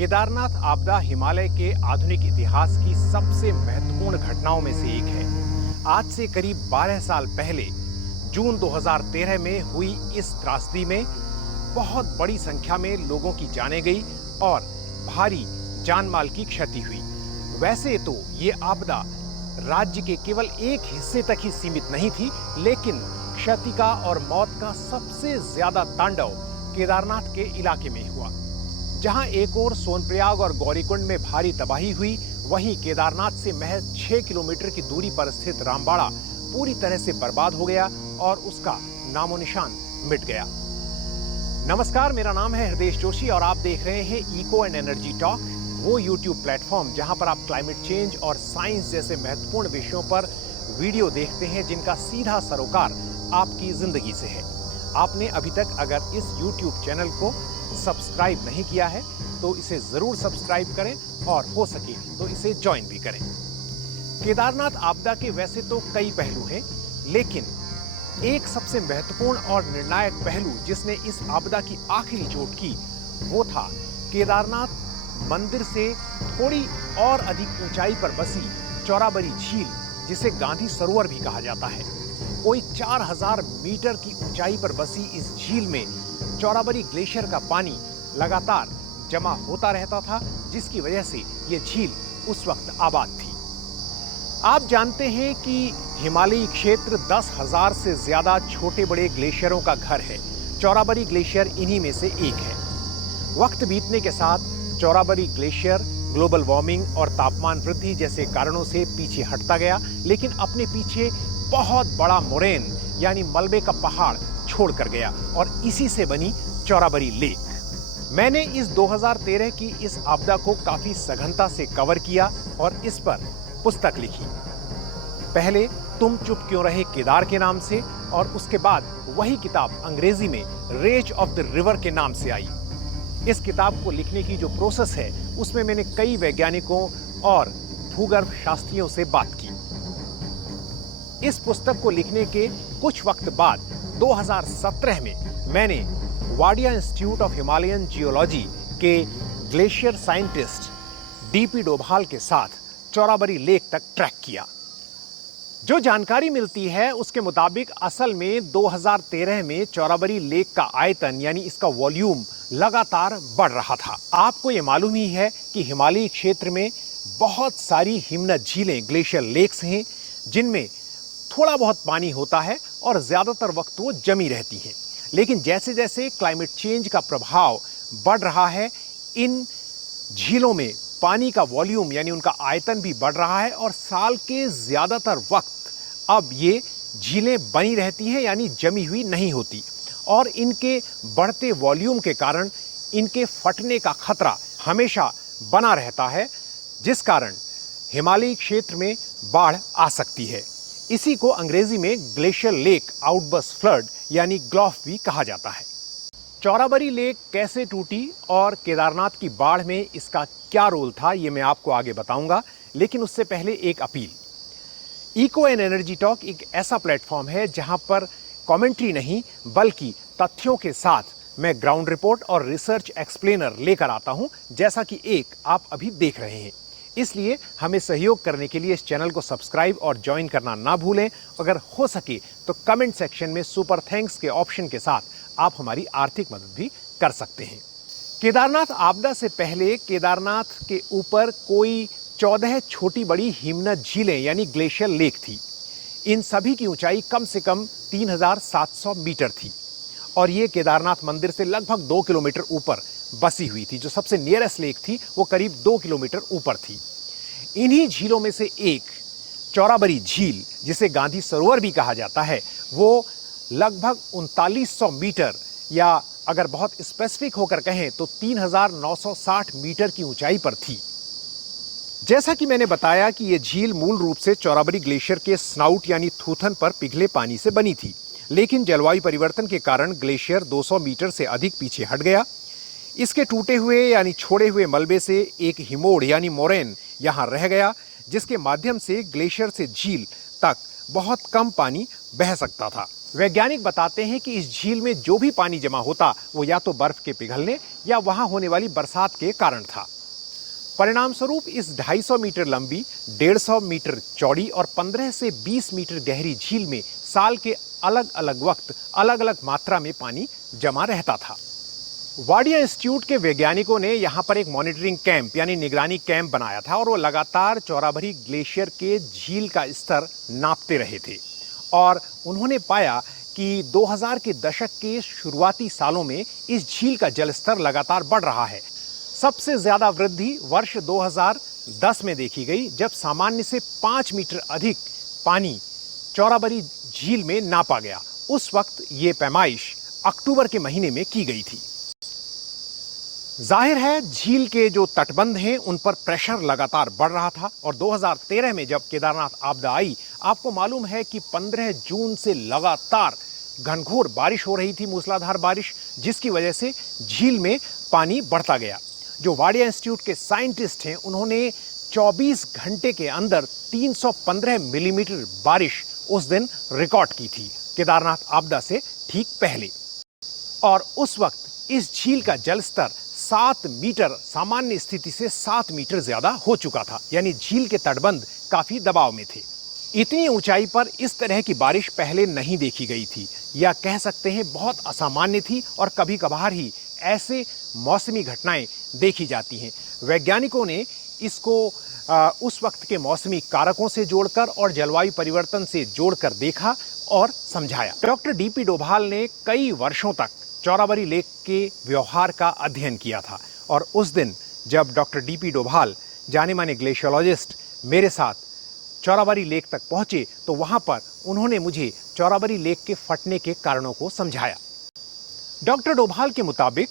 केदारनाथ आपदा हिमालय के आधुनिक इतिहास की सबसे महत्वपूर्ण घटनाओं में से एक है। आज से करीब 12 साल पहले जून 2013 में हुई इस त्रासदी में बहुत बड़ी संख्या में लोगों की जानें गई और भारी जान माल की क्षति हुई। वैसे तो ये आपदा राज्य के केवल एक हिस्से तक ही सीमित नहीं थी, लेकिन क्षति का और मौत का सबसे ज्यादा तांडव केदारनाथ के इलाके में हुआ। जहां एक ओर सोनप्रयाग और गौरीकुंड में भारी तबाही हुई, वहीं केदारनाथ से महज 6 किलोमीटर की दूरी पर स्थित रामबाड़ा पूरी तरह से बर्बाद हो गया और उसका नामो निशान मिट गया। नमस्कार, मेरा नाम है हृदय जोशी और आप देख रहे हैं इको एंड एनर्जी टॉक, वो यूट्यूब प्लेटफॉर्म जहां पर आप क्लाइमेट चेंज और साइंस जैसे महत्वपूर्ण विषयों पर वीडियो देखते हैं जिनका सीधा सरोकार आपकी जिंदगी से है। आपने अभी तक अगर इस यूट्यूब चैनल को सब्सक्राइब नहीं किया है तो इसे जरूर सब्सक्राइब करें और हो सके तो इसे ज्वाइन भी करें। केदारनाथ आपदा के वैसे तो कई पहलू हैं, लेकिन एक सबसे महत्वपूर्ण और निर्णायक पहलू जिसने इस आपदा की आखिरी चोट की वो था केदारनाथ मंदिर से थोड़ी और अधिक ऊंचाई पर बसी चौराबरी झील, जिसे गांधी सरोवर भी कहा जाता है। कोई 4000 मीटर की ऊंचाई पर बसी इस झील में चौराबरी ग्लेशियर का पानी लगातार जमा होता रहता था, जिसकी वजह से यह झील उस वक्त आबाद थी। आप जानते हैं कि हिमालयी क्षेत्र 10,000 से ज्यादा छोटे बड़े ग्लेशियरों का घर है। चौराबरी ग्लेशियर इन्हीं में से एक है। वक्त बीतने के साथ चौराबरी ग्लेशियर ग्लोबल वार्मिंग और तापमान वृद्धि जैसे कारणों से पीछे हटता गया, लेकिन अपने पीछे बहुत बड़ा मोरेन यानी मलबे का पहाड़ छोड़कर गया और इसी से बनी चौराबरी लेक। मैंने इस 2013 की इस आपदा को काफी सघनता से कवर किया और इस पर पुस्तक लिखी। पहले तुम चुप क्यों रहे केदार के नाम से, और उसके बाद वही किताब अंग्रेजी में रेज ऑफ द रिवर के नाम से आई। इस किताब को लिखने की जो प्रोसेस है उसमें मैंने कई वैज्ञानिकों और भूगर्भ शास्त्रियों से बात की। इस पुस्तक को लिखने के कुछ वक्त बाद 2017 में मैंने Wadia institute of Himalayan geology के ग्लेशियर साइंटिस्ट डीपी डोभाल के साथ चौराबरी लेक तक ट्रैक किया। जो जानकारी मिलती है उसके मुताबिक असल में 2013 में चौराबरी लेक का आयतन यानी इसका वॉल्यूम लगातार बढ़ रहा था। आपको ये मालूम ही है कि हिमालयी क्षेत्र में बहुत सारी हिमनद झीलें ग्लेशियर लेक्स हैं, जिनमें थोड़ा बहुत पानी होता है और ज्यादातर वक्त वो जमी रहती हैं। लेकिन जैसे जैसे क्लाइमेट चेंज का प्रभाव बढ़ रहा है, इन झीलों में पानी का वॉल्यूम यानी उनका आयतन भी बढ़ रहा है और साल के ज्यादातर वक्त अब ये झीलें बनी रहती हैं यानी जमी हुई नहीं होती, और इनके बढ़ते वॉल्यूम के कारण इनके फटने का खतरा हमेशा बना रहता है, जिस कारण हिमालयी क्षेत्र में बाढ़ आ सकती है। इसी को अंग्रेजी में ग्लेशियर लेक आउटबर्स्ट फ्लड यानी ग्लॉफ भी कहा जाता है। चौराबरी लेक कैसे टूटी और केदारनाथ की बाढ़ में इसका क्या रोल था, ये मैं आपको आगे बताऊंगा, लेकिन उससे पहले एक अपील। इको एंड एनर्जी टॉक एक ऐसा प्लेटफॉर्म है जहां पर कमेंट्री नहीं बल्कि तथ्यों के साथ मैं ग्राउंड रिपोर्ट और रिसर्च एक्सप्लेनर लेकर आता हूं, जैसा कि एक आप अभी देख रहे हैं। इसलिए हमें सहयोग करने के लिए इस चैनल को सब्सक्राइब और ज्वाइन करना ना भूलें। अगर हो सके तो कमेंट सेक्शन में सुपर थैंक्स के ऑप्शन के साथ आप हमारी आर्थिक मदद भी कर सकते हैं। केदारनाथ आपदा से पहले केदारनाथ के ऊपर कोई 14 छोटी बड़ी हिमनद झीलें यानी ग्लेशियर लेक थी। इन सभी की ऊंचाई कम से कम 3700 मीटर थी और ये केदारनाथ मंदिर से लगभग 2 किलोमीटर ऊपर बसी हुई थी। जो सबसे नियरेस्ट लेक थी वो करीब 2 किलोमीटर ऊपर थी। इन्हीं झीलों में से एक चौराबरी झील, जिसे गांधी सरोवर भी कहा जाता है, वो लगभग 3900 मीटर या अगर बहुत स्पेसिफिक होकर कहें तो 3960 मीटर की ऊंचाई पर थी। जैसा कि मैंने बताया कि यह झील मूल रूप से चौराबरी ग्लेशियर के स्नाउट यानी थूथन पर पिघले पानी से बनी थी, लेकिन जलवायु परिवर्तन के कारण ग्लेशियर 200 मीटर से अधिक पीछे हट गया। इसके टूटे हुए यानी छोड़े हुए मलबे से एक हिमोड़ यानी मोरेन यहां रह गया, जिसके माध्यम से ग्लेशियर से झील तक बहुत कम पानी बह सकता था। वैज्ञानिक बताते हैं कि इस झील में जो भी पानी जमा होता वो या तो बर्फ के पिघलने या वहां होने वाली बरसात के कारण था। परिणाम स्वरूप इस 250 मीटर लंबी, 150 मीटर चौड़ी और 15 से 20 मीटर गहरी झील में साल के अलग अलग वक्त अलग अलग मात्रा में पानी जमा रहता था। वाडिया इंस्टीट्यूट के वैज्ञानिकों ने यहां पर एक मॉनिटरिंग कैंप यानी निगरानी कैंप बनाया था और वो लगातार चौराभरी ग्लेशियर के झील का स्तर नापते रहे थे और उन्होंने पाया कि 2000 के दशक के शुरुआती सालों में इस झील का जल स्तर लगातार बढ़ रहा है। सबसे ज्यादा वृद्धि वर्ष 2010 में देखी गई, जब सामान्य से 5 मीटर अधिक पानी चौराभरी झील में नापा गया। उस वक्त ये पैमाइश अक्टूबर के महीने में की गई थी। जाहिर है झील के जो तटबंध हैं उन पर प्रेशर लगातार बढ़ रहा था और 2013 में जब केदारनाथ आपदा आई, आपको मालूम है कि 15 जून से लगातार घनघोर बारिश हो रही थी, मूसलाधार बारिश, जिसकी वजह से झील में पानी बढ़ता गया। जो वाडिया इंस्टीट्यूट के साइंटिस्ट हैं उन्होंने 24 घंटे के अंदर 315 मिलीमीटर बारिश उस दिन रिकॉर्ड की थी, केदारनाथ आपदा से ठीक पहले। और उस वक्त इस झील का जल स्तर 7 मीटर सामान्य स्थिति से 7 मीटर ज्यादा हो चुका था, यानी झील के तटबंध काफी दबाव में थे। इतनी ऊंचाई पर इस तरह की बारिश पहले नहीं देखी गई थी, या कह सकते हैं बहुत असामान्य थी और कभी कभार ही ऐसे मौसमी घटनाएं देखी जाती हैं। वैज्ञानिकों ने इसको उस वक्त के मौसमी कारकों से जोड़कर और जलवायु परिवर्तन से जोड़कर देखा और समझाया। डॉक्टर डीपी डोभाल ने कई वर्षों तक चौराबाड़ी लेक के व्यवहार का अध्ययन किया था और उस दिन जब डॉक्टर डीपी डोभाल, जाने माने ग्लेशियोलॉजिस्ट, मेरे साथ चौराबाड़ी लेक तक पहुंचे तो वहां पर उन्होंने मुझे चौराबाड़ी लेक के फटने के कारणों को समझाया। डॉक्टर डोभाल के मुताबिक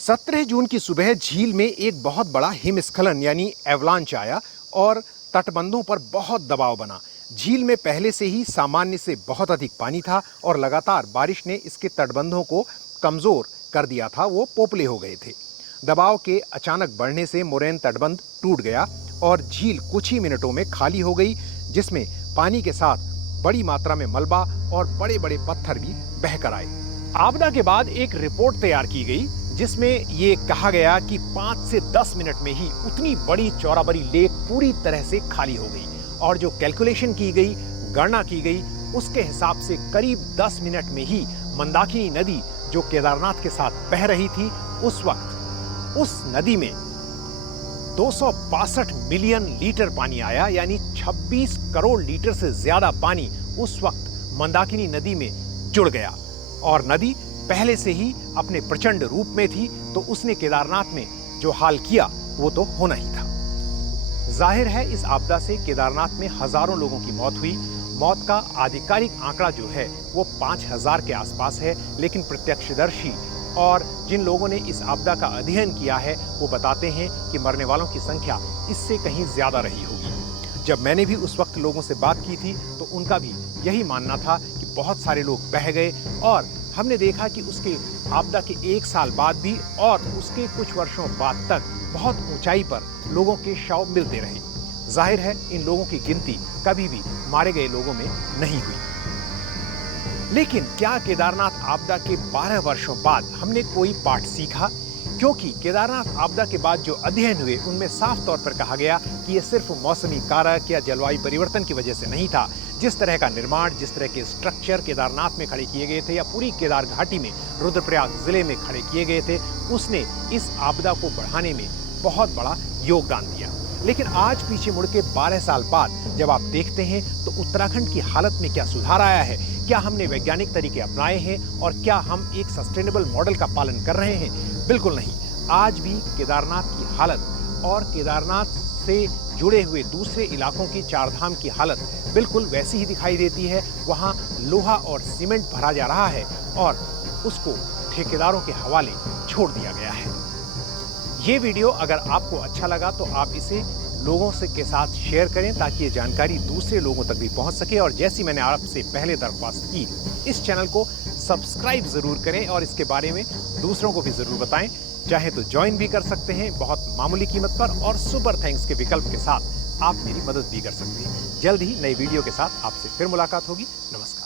17 जून की सुबह झील में एक बहुत बड़ा हिमस्खलन यानी एवलांच आया और तटबंधों पर बहुत दबाव बना। झील में पहले से ही सामान्य से बहुत अधिक पानी था और लगातार बारिश ने इसके तटबंधों को कमजोर कर दिया था, वो पोपले हो गए थे। दबाव के अचानक बढ़ने से मोरेन तटबंध टूट गया और झील कुछ ही मिनटों में खाली हो गई, जिसमें पानी के साथ बड़ी मात्रा में मलबा और बड़े बड़े पत्थर भी बहकर आए। आपदा के बाद एक रिपोर्ट तैयार की गई जिसमें ये कहा गया कि 5 से 10 मिनट में ही उतनी बड़ी चौराबाड़ी लेक पूरी तरह से खाली हो गई और जो कैलकुलेशन की गई, गणना की गई, उसके हिसाब से करीब 10 मिनट में ही मंदाकिनी नदी जो केदारनाथ के साथ बह रही थी, उस वक्त उस नदी में 262 मिलियन लीटर पानी आया, यानी 26 करोड़ लीटर से ज्यादा पानी उस वक्त मंदाकिनी नदी में जुड़ गया। और नदी पहले से ही अपने प्रचंड रूप में थी, तो उसने केदारनाथ में जो हाल किया वो तो होना ही था। जाहिर है इस आपदा से केदारनाथ में हजारों लोगों की मौत हुई। मौत का आधिकारिक आंकड़ा जो है वो 5000 के आसपास है, लेकिन प्रत्यक्षदर्शी और जिन लोगों ने इस आपदा का अध्ययन किया है वो बताते हैं कि मरने वालों की संख्या इससे कहीं ज्यादा रही होगी। जब मैंने भी उस वक्त लोगों से बात की थी तो उनका भी यही मानना था कि बहुत सारे लोग बह गए और हमने देखा कि उसके आपदा के 1 साल बाद भी और उसके कुछ वर्षों बाद तक बहुत ऊंचाई पर लोगों के शव मिलते रहे। जाहिर है इन लोगों की गिनती कभी भी मारे गए लोगों में नहीं हुई। लेकिन क्या केदारनाथ आपदा के 12 वर्षों बाद हमने कोई पाठ सीखा? क्योंकि केदारनाथ आपदा के बाद जो अध्ययन हुए उनमें साफ तौर पर कहा गया कि यह सिर्फ मौसमी कारक या जलवायु परिवर्तन की वजह से नहीं था। जिस तरह का निर्माण, जिस तरह के स्ट्रक्चर केदारनाथ में खड़े किए गए थे या पूरी केदार घाटी में रुद्रप्रयाग जिले में खड़े किए गए थे, उसने इस आपदा को बढ़ाने में बहुत बड़ा योगदान दिया। लेकिन आज पीछे मुड़ के 12 साल बाद जब आप देखते हैं तो उत्तराखंड की हालत में क्या सुधार आया है? क्या हमने वैज्ञानिक तरीके अपनाए हैं और क्या हम एक सस्टेनेबल मॉडल का पालन कर रहे हैं? बिल्कुल नहीं। आज भी केदारनाथ की हालत और केदारनाथ से जुड़े हुए दूसरे इलाकों की चारधाम की हालत बिल्कुल वैसी ही दिखाई देती है। वहाँ लोहा और सीमेंट भरा जा रहा है और उसको ठेकेदारों के हवाले छोड़ दिया गया है। ये वीडियो अगर आपको अच्छा लगा तो आप इसे लोगों से के साथ शेयर करें ताकि ये जानकारी दूसरे लोगों तक भी पहुंच सके। और जैसी मैंने आपसे पहले दरख्वास्त की, इस चैनल को सब्सक्राइब जरूर करें और इसके बारे में दूसरों को भी जरूर बताएं। चाहे तो ज्वाइन भी कर सकते हैं बहुत मामूली कीमत पर, और सुपर थैंक्स के विकल्प के साथ आप मेरी मदद भी कर सकते हैं। जल्द ही नई वीडियो के साथ आपसे फिर मुलाकात होगी। नमस्कार।